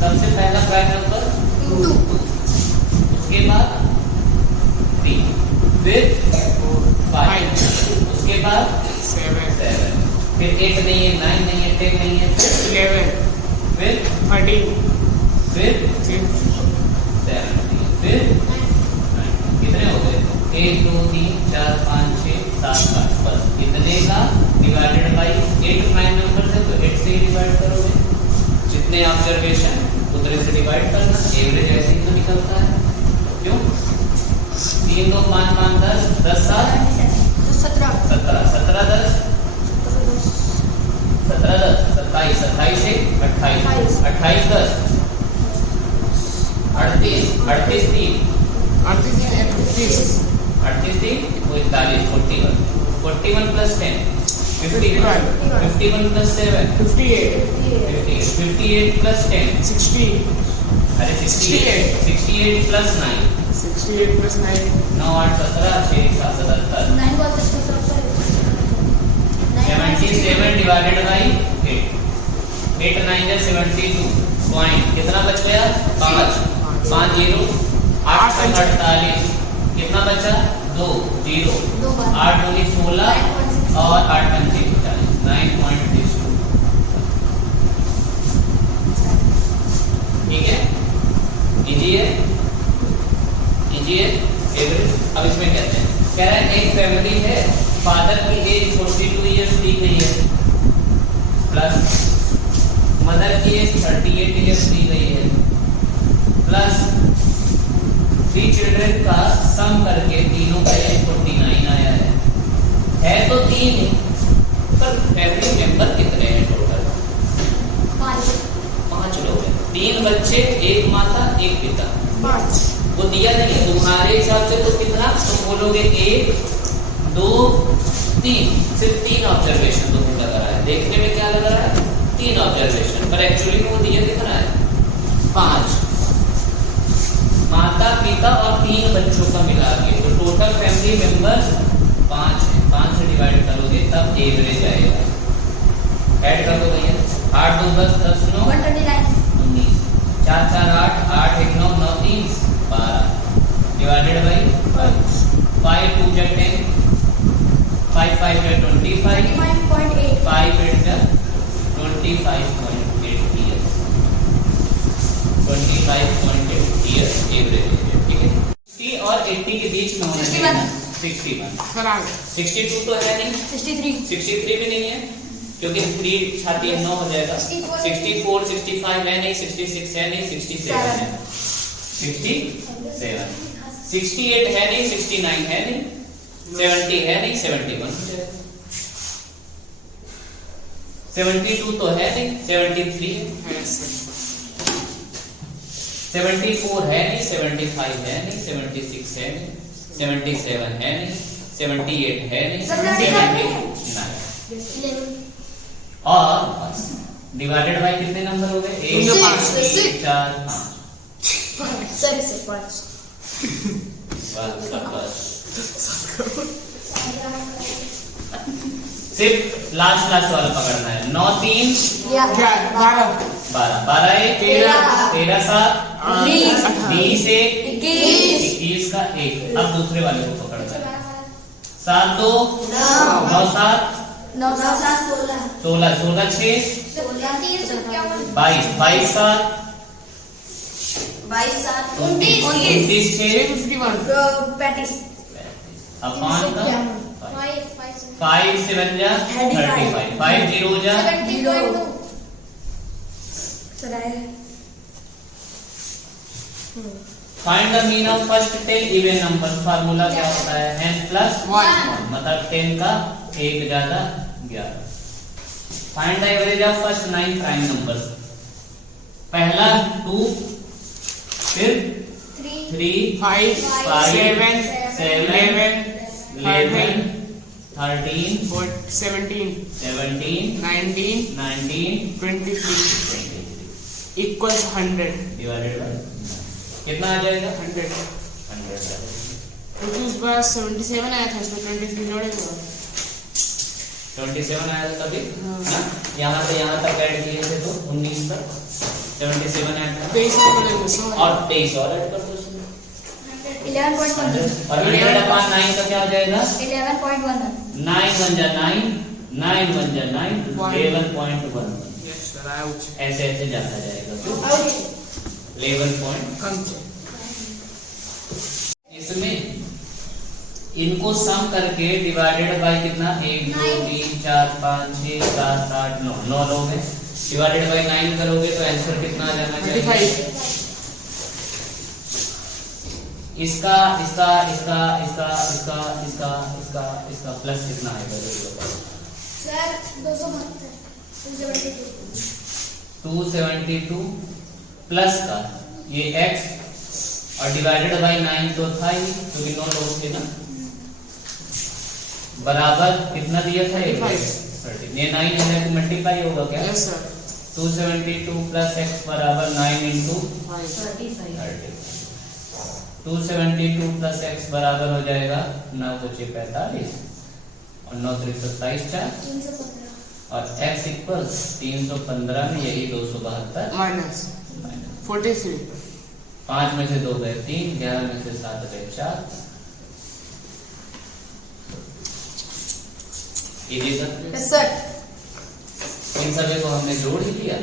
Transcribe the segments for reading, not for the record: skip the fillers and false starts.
सबसे पहला prime number 2, उसके बाद 3, फिर 5, उसके बाद 7, फिर 8 नहीं है, 9 नहीं है, 10 नहीं है, 11, फिर 13, फिर 17, फिर 9। कितने हो गए? 1 2 3 4 5 6 7 8। बस इतने का डिवाइडेड बाई 8 प्राइम नंबर है तो 8 से ही डिवाइड करोगे। जितने ऑब्जर्वेशन उतने से डिवाइड करना, एवरेज ऐसे ही तो निकलता है। क्यों? 3 2 5 5 10 10 7 17 17 17 10 17 10 27 27 से 28 28 10 38 38 3 38 3 41 41 प्लस 10 51 51 प्लस 7 58 प्लस 10 60, अरे 68 plus 9 68 plus 9, 9 8 17 6 7 77 77 divided by 8 8 9 is 72 point कितना बच गया? 5 5 0 8 48 कितना बचा? 2 0 8 2 16 और 8 5 40 9.62। ठीक है, इजी है, इजी है। एवरेज अब इसमें कहते हैं, कह रहा है एक फैमिली है, फादर की एज 42 इयर्स दी गई है, प्लस मदर की एज 38 इयर्स दी गई है, प्लस 3 चिल्ड्रन का सम करके तीनों का एज 49 आया है तो 3 ही, पर फैमिली मेंबर कितने हैं टोटल? 5 लोग हैं, 3 बच्चे, 1 माता 1 पिता। 5 वो दिया नहीं है तुम्हारे हिसाब से तो कितना? तुम बोलोगे 1 2 3, सिर्फ 3 ऑब्जर्वेशन तुमको लग रहा है, देखने में क्या लग रहा है? 3 ऑब्जर्वेशन, पर एक्चुअली वो दिया कितना है? 5। माता पिता और 3 बच्चों का मिला के तो टोटल फैमिली मेंबर्स 5 है। 5 से डिवाइड करोगे तब एवरेज आएगा। ऐड कर दो भैया, 8 2 10 10 9 19 4 4 8 8 1 9 9 3 12 divided by 5 2 10 5 5 25 5 8 25.8 years 25.8 years average. ठीक है, 60 और 80 के बीच में होना चाहिए। 61 62 तो है नहीं, 63 भी नहीं है क्योंकि 3 छाती 9 हो जाएगा। 64 65 है नहीं, 66 है नहीं, 67 है, 67 68 है नहीं, 69 है नहीं, 70 है नहीं, 71 हो जाएगा। 72 तो है नहीं, 73 है, 74 है नहीं, 75 है नहीं, 76 है नहीं, 77 है नहीं, 78 है नहीं, 79 और डिवाइडेड बाय कितने नंबर हो गए? 1 3 4 5 सिर्फ लास्ट वाला पकड़ना है। 9 3 12 12 1 13 7 20 21 का 1। अब दूसरे वाले को पकड़ना है। 7 2 9 7 16 16 6 22 22 7 29 6 अब 5 का 5 से बन जा 35 5 0 जा find the mean of first 10 even number. Formula क्या होता है? n प्लस 1 मतलब 10 का 1 ज्यादा 11। Find the average of first 9 prime numbers. पहला 2 फिर 3 5 7 11 13 17 19 23 इक्वल्स 100 डिवाइडेड बाय कितना आ जाएगा? 100 क्योंकि उस बार 77 आया था, इसमें 23 जोड़ेगा 27 आया था तभी। यहाँ से यहाँ तक ऐड किए थे तो 19 तक 77 ऐड कर 23 में बोलेंगे सर। और 23 और ऐड कर दो उसमें 11.1 और 100/9 का क्या हो जाएगा 11.1 9 1 जा 9 9 1 जा 9 11.1 यस सर आउट ऐसे ऐसे जाता जाएगा तो आउट 11 पॉइंट कम से इसमें इनको सम करके डिवाइडेड बाय कितना 1 2 3 4 5 6 7 8 9 9 लोग हैं डिवाइडेड बाय 9 करोगे तो आंसर कितना आ जाना चाहिए 25 इसका इसका इसका इसका इसका इसका इसका इसका प्लस कितना आएगा ये बताओ सर 272 272 प्लस का ये x और डिवाइडेड बाय 9 तो था ही क्योंकि 9 लोग थे ना बराबर कितना दिया था ये 35 ये 9 है तो मल्टीप्लाई होगा क्या यस सर 272 प्लस x बराबर 9 इंटू 5 272 प्लस x बराबर हो जाएगा 9 × 45 और 9 × 27 4 315 और x इक्वल 315 में यही 272 माइनस 43 5 में से 2 गए 3 11 में से 7 गए 4 इजी था सर इन सभी को हमने जोड़ ही लिया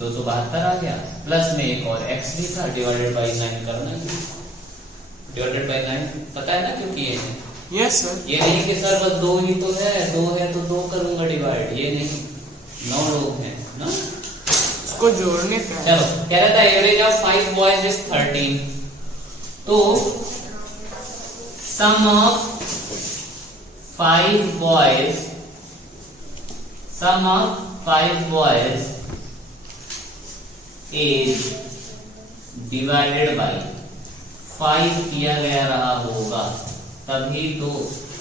272 आ गया प्लस में एक और x भी था डिवाइडेड बाय 9 करना है डिवाइडेड बाय 9 पता है ना क्यों किए हैं यस सर ये नहीं कि सर बस 2 ही तो है 2 है तो 2 करूंगा डिवाइड ये नहीं 9 लोग हैं ना इसको जोड़ने का है। चलो कह रहा था एवरेज ऑफ 5 बॉयज इज 13 तो sum of 5 boys is divided by 5 किया गया रहा होगा तभी तो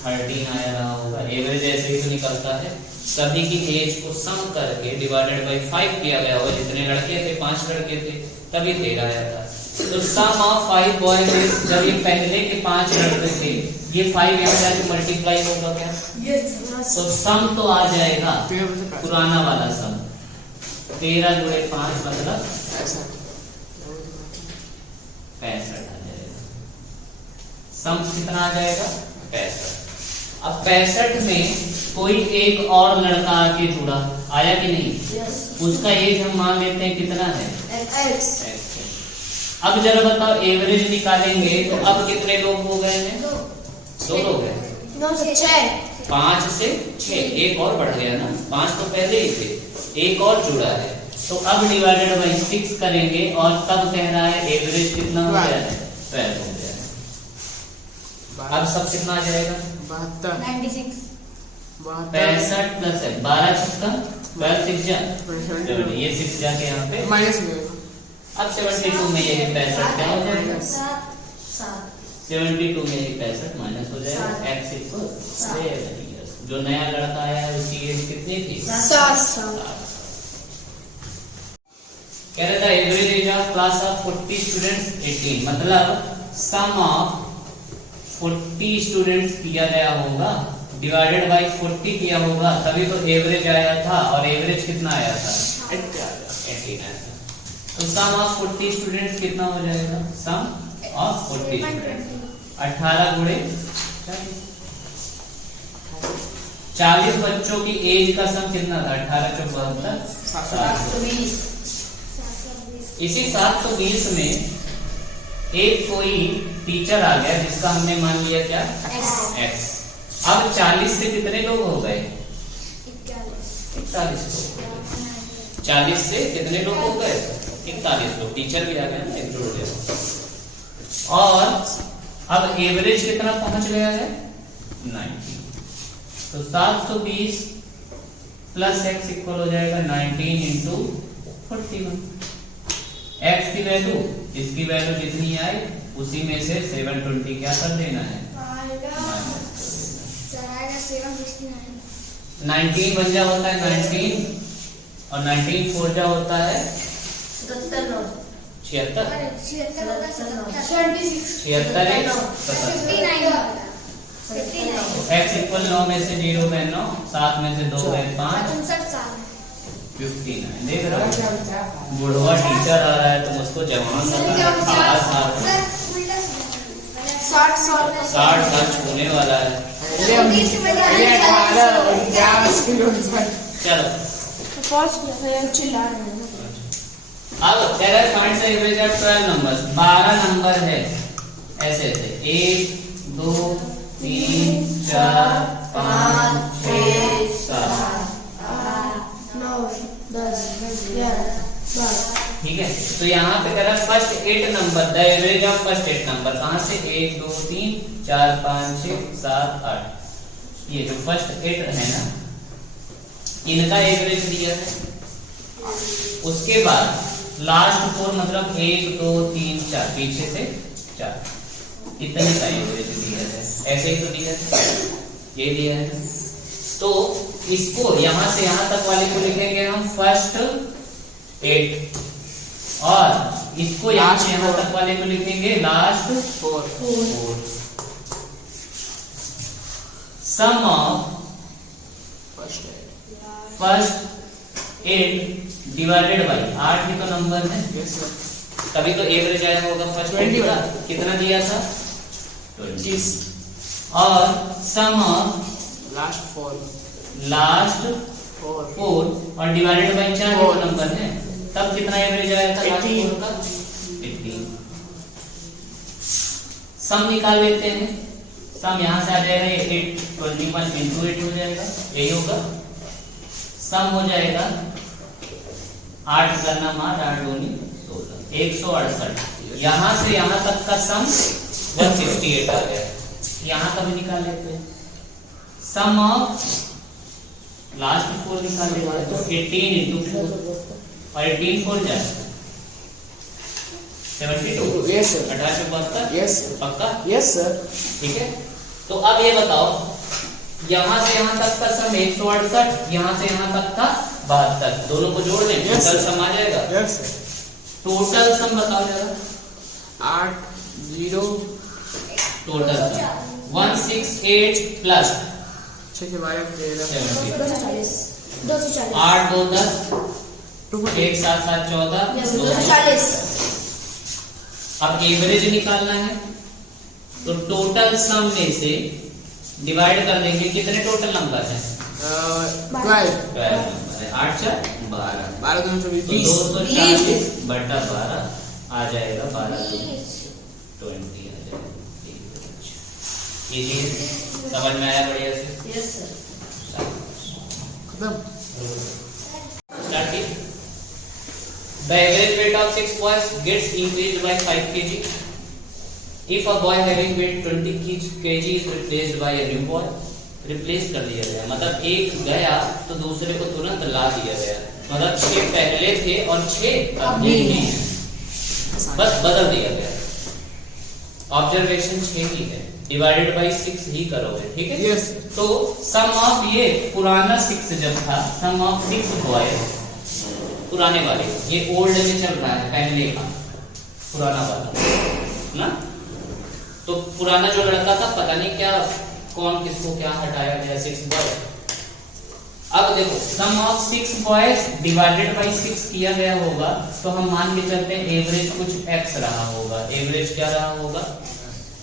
13 आया रहा होगा एवरेज ऐसे ही तो निकलता है सभी की एज को सम करके डिवाइडेड बाय 5 किया गया होगा जितने लड़के थे 5 लड़के थे तभी 13 आया था तो सम ऑफ 5 बॉयज जब ये पहले के 5 लड़के थे ये 5 यहाँ जाके मल्टीप्लाई होगा क्या तो सम तो आ जाएगा 13 से पुराना वाला सम 13 × 5 मतलब 65 आ जाएगा सम कितना आ जाएगा 65 अब 65 में कोई एक और लड़का आके जुड़ा आया कि नहीं उसका एज हम मान लेते हैं कितना है अब जरा बताओ एवरेज निकालेंगे तो अब कितने लोग हो गए हैं 2 लोग हैं 5 से 6 एक और बढ़ गया ना 5 तो पहले ही थे एक और जुड़ा है तो अब डिवाइडेड बाय 6 करेंगे और तब कह रहा है एवरेज कितना हो गया है 12 हो गया है अब सब कितना आ जाएगा 96 65 प्लस है 12 छक्का 12 6 जा ये 6 जाके यहाँ पे माइनस अब 72 में ये 65 क्या हो जाएगा 72 में ये 65 माइनस हो जाएगा x इक्वल 7 इयर्स जो नया लड़का आया है उसकी एज कितनी थी 7 कह रहा था average age of class of 40 students 18 मतलब सम ऑफ 40 स्टूडेंट्स किया गया होगा डिवाइडेड बाय 40 किया होगा तभी तो एवरेज आया था और एवरेज कितना आया था 18 आया था तो सम ऑफ 40 स्टूडेंट्स कितना हो जाएगा सम ऑफ 40 स्टूडेंट्स 18 × 40 बच्चों की एज का सम कितना था 18 × 72 इसी 720 में एक कोई टीचर आ गया जिसका हमने मान लिया क्या x अब 40 से कितने लोग हो गए 41 लोग 40 से कितने लोग हो गए 41 लोग टीचर भी आ गया ना एक जोड़ दिया और अब एवरेज कितना पहुंच गया है 90 तो 720 प्लस x इक्वल हो जाएगा 19 इंटू 41 x की वैल्यू इसकी वैल्यू जितनी आई उसी में से 720 क्या कर देना है 19 बन जा होता है 19 और 19 4 जा होता है 76 x इक्वल 9 में से 0 गए 9 7 में से 2 गए 5 59 देख रहा हूँ। बुढ़वा टीचर आ रहा है तो मुझको जवान लग रहा है, खास हाथ में। 60 साल छूने वाला है। चलो चिल्ला रहे हैं। अब कह रहा है find the average of 12 numbers. 12 number है ऐसे ऐसे 1 2 3 4 5 6 7 ठीक है। तो यहाँ पे कह रहा है first 8 number, the average of first 8 number. कहाँ से 1 2 3 4 5 6 7 8, ये जो फर्स्ट 8 है ना, इनका एवरेज दिया है। उसके बाद लास्ट 4 मतलब 1 2 3 4, पीछे से 4, इतने का एवरेज दिया है। ऐसे ही तो दिया है, ये दिया है। तो इसको यहां से यहां तक वाले को लिखेंगे हम फर्स्ट 8, और इसको यहां से यहां तक वाले को लिखेंगे last 4। Sum of first 8 divided by 8 ही तो नंबर है, तभी तो एवरेज आया होगा फर्स्ट 20 का। कितना दिया था 20, और सम ऑफ लास्ट 4 और डिवाइडेड बाई 4 नंबर है, तब कितना एवरेज आया था लास्ट 4 का 18। सम निकाल लेते हैं। सम यहां से आ जाएगा 8 21 into 8 हो जाएगा, यही होगा। सम हो जाएगा 8 करना मार 8 दूनी 16, 168। यहां से यहां तक का सम 168 आ गया। यहां का भी निकाल लेते हैं। सम ऑफ लास्ट 4 निकाल लेते हैं, तो 18 into 4, और 18 4 जाए 72। Yes sir. 1872। Yes sir. पक्का? Yes sir. ठीक है। तो अब ये बताओ, यहां से यहां तक का सम 168, यहां से यहां तक का 72, दोनों को जोड़ दें, टोटल सम आ जाएगा। Yes sir. टोटल सम बताओ जरा। 8 0 टोटल सम 168 प्लस 6 के 12 13 240 8 2 10 1 7 7 14 240। अब एवरेज निकालना है, तो टोटल सम में से डिवाइड कर देंगे। कितने टोटल नंबर है? 12 12 नंबर है। 8 4 12, 12 2 तो 20 240 बटा 12 आ जाएगा 12 2 20 आ जाएगा। ये चीज समझ में आया बढ़िया से? Yes sir. खत्म। Start it. The average weight of 6 boys gets increased by 5 kg. If a boy having weight 20 kg is replaced by a new boy, replace कर दिया गया, मतलब एक गया तो दूसरे को तुरंत ला दिया गया, मतलब 6 पहले थे और 6 अभी हैं, बस बदल दिया गया। ऑब्जर्वेशन 6 ही है, डिवाइडेड बाई 6 ही करोगे, ठीक है? यस। तो सम ऑफ ये पुराना 6 जब था, सम ऑफ 6 बॉयज, पुराने वाले, ये ओल्ड में चल रहा है, पहले का पुराना वाला ना। तो पुराना जो लड़का था, पता नहीं क्या कौन किसको क्या हटाया गया, 6 बॉयज। अब देखो सम ऑफ 6 बॉयज डिवाइडेड बाई 6 किया गया होगा, तो हम मान के चलते हैं एवरेज कुछ x रहा होगा। एवरेज क्या रहा होगा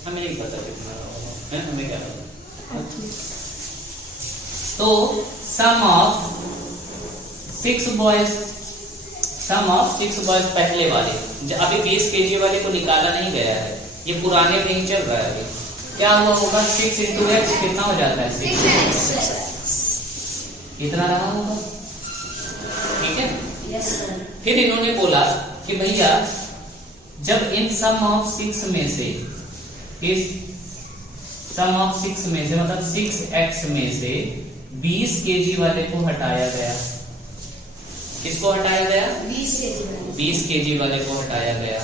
हमें नहीं पता कितना रहा होगा, हमें क्या पता। तो sum of 6 boys, sum of 6 boys पहले वाले, अभी 20 kg वाले को निकाला नहीं गया है, ये पुराने में ही चल रहा है। अभी क्या हुआ होगा, 6 into x कितना हो जाता है 6, इतना रहा होगा, ठीक है? Yes sir. फिर इन्होंने बोला कि भैया जब इन सम ऑफ 6 में से, इस सम ऑफ 6 में से मतलब 6x में से 20 kg वाले को हटाया गया, किसको हटाया गया? 20 kg वाले को हटाया गया,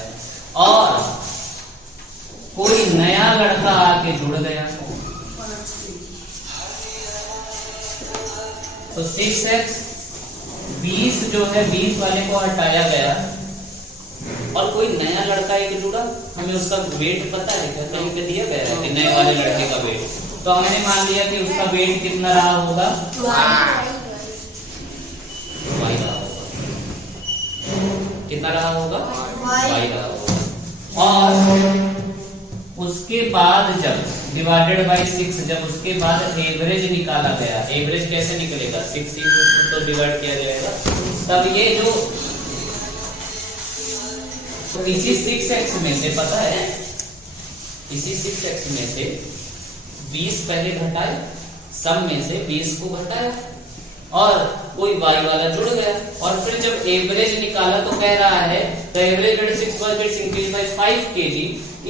और कोई नया लड़का आके जुड़ गया, तो 6x 20 जो है 20 वाले को हटाया गया, और कोई नया लड़का एक जुड़ा। हमें उसका वेट पता है क्या, कहीं पे दिया गया है कि नए वाले लड़के का वेट, तो हमने मान लिया कि उसका वेट कितना रहा होगा, 5 रहा होगा। कितना रहा होगा, Y। y रहा होगा। और उसके बाद जब डिवाइडेड बाई 6, जब उसके बाद एवरेज निकाला गया, एवरेज कैसे निकलेगा, 6 तो डिवाइड किया जाएगा, तब ये जो तो इसी 6x में से पता है, इसी 6x में से 20 पहले घटाए, सम में से 20 को घटाया और कोई y वाला जुड़ गया, और फिर जब एवरेज निकाला तो कह रहा है the average weight 6 boys gets increased by 5 kg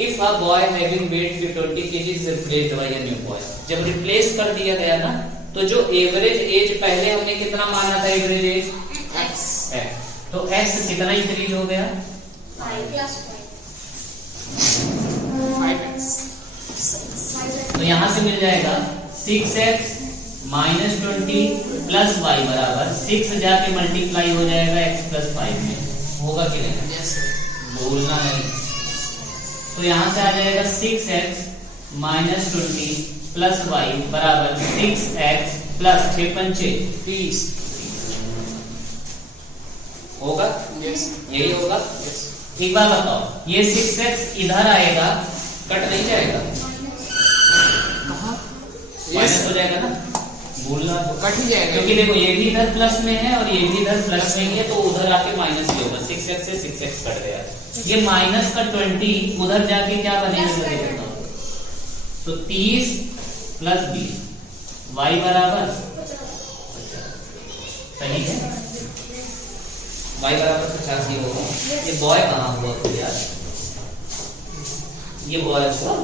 if a boy having weight 20 kg is replaced by a new boy। जब रिप्लेस कर दिया गया ना, तो जो एवरेज एज पहले हमने कितना माना था, एवरेज एज X। तो x कितना इंक्रीज हो गया, 5 5x। तो यहां से मिल जाएगा 6x माइनस 20 प्लस y बराबर 6 जाके मल्टीप्लाई हो जाएगा x प्लस 5 में, होगा कि नहीं, यस सर। भूलना नहीं। तो यहां से आ जाएगा 6x माइनस 20 प्लस y बराबर 6x प्लस 6 पंचे 30 होगा, यस यही होगा। यस। एक बार बताओ, ये 6x इधर आएगा, कट नहीं जाएगा, कहाँ? माइनस यस हो जाएगा ना, भूलना तो, कट ही जाएगा। क्योंकि देखो ये भी इधर प्लस में है और ये भी इधर प्लस में ही है, तो उधर आके माइनस ही होगा, 6x से 6x कट गया, ये माइनस का 20 उधर जाके क्या बनेगा, देखो तो 30 प्लस 20 y बराबर, सही है, y बराबर 85 होगा। ये बॉय कहाँ हुआ तो यार, ये बॉय हुआ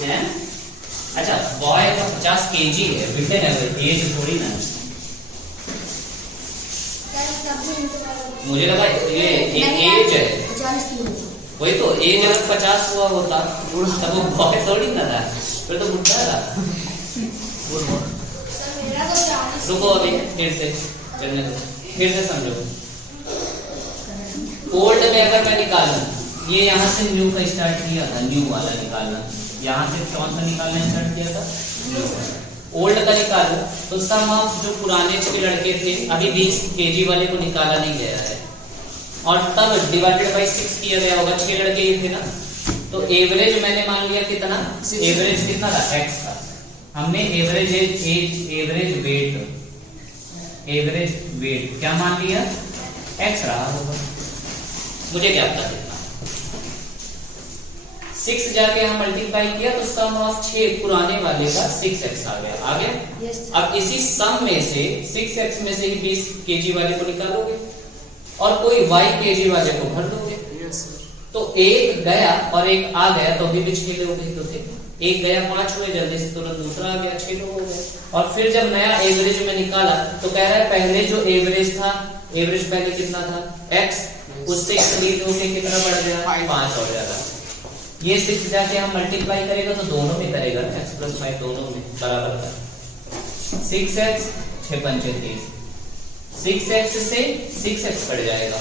है, अच्छा बॉय का 50 kg है, बिल्कुल है, एज थोड़ी ना, मुझे लगा ये एज है, 50 किलो। वही तो एज अगर 50 हुआ होता तब वो बॉय थोड़ी ना था, फिर तो बुढ़ा था। रुको अभी फिर से चलने दो, फिर से समझो। ओल्ड में अगर मैं निकालूं, ये यहाँ से न्यू का स्टार्ट किया था, न्यू वाला निकालना, यहाँ से कौन सा निकालना स्टार्ट किया था, न्यू। ओल्ड का निकालूं तो सम ऑफ जो पुराने के लड़के थे, अभी 20 kg वाले को निकाला नहीं गया है, और तब डिवाइडेड बाई 6 किया गया होगा, 6 लड़के ही थे ना, तो एवरेज मैंने मान लिया कितना, एवरेज कितना था, x का, हमने एवरेज एज एवरेज वेट क्या मान लिया, x रहा होगा, मुझे क्या पता कितना, 6 जाके हम मल्टीप्लाई किया तो सम ऑफ 6 पुराने वाले का 6x आ गया, Yes। अब इसी सम में से 6x में से ही 20 kg वाले को निकालोगे और कोई y kg वाले को भर दोगे, यस सर। तो एक गया और एक आ गया तो भी बिछ के लोगे, तो थे एक गया 5 हुए, जल्दी से तुरंत दूसरा आ गया 6 लोग हो गए, और फिर जब नया एवरेज में निकाला तो कह रहा है पहले जो एवरेज था, एवरेज पहले कितना था x, उससे इंक्रीज होके कितना बढ़ गया, 5 हो जाएगा। ये 6 जाके हम मल्टीप्लाई करेगा तो दोनों में करेगा, x प्लस 5 दोनों में बराबर का 6x 6 पंचे 30, 6x से 6x कट जाएगा,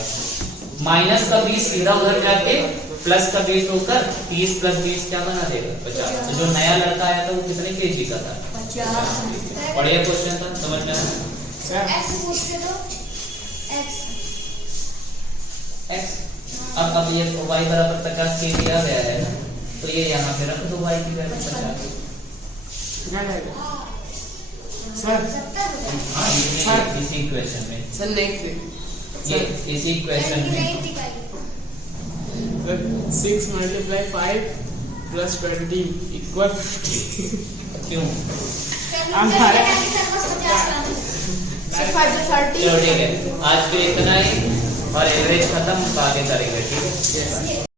माइनस का 20 सीधा उधर जाके प्लस का 20 होकर 30 प्लस 20 क्या बना देगा, 50। तो जो नया लड़का आया था वो कितने केजी का था, 50। बढ़िया क्वेश्चन था, समझ में आया सर X पूछ के दो। X। x। अब ये y बराबर 50 kg आ गया है ना, तो ये यहाँ पे रख दो, y की वैल्यू 50। क्या रहेगा सर? 70। हाँ ये इसी इक्वेशन में, सर नेक्स्ट ये इसी इक्वेशन में 6 मल्टीप्लाई 5 प्लस 20 इक्वल क्यों, चलो ठीक है, आज के इतना ही, और एवरेज खत्म, आगे करेंगे, ठीक है।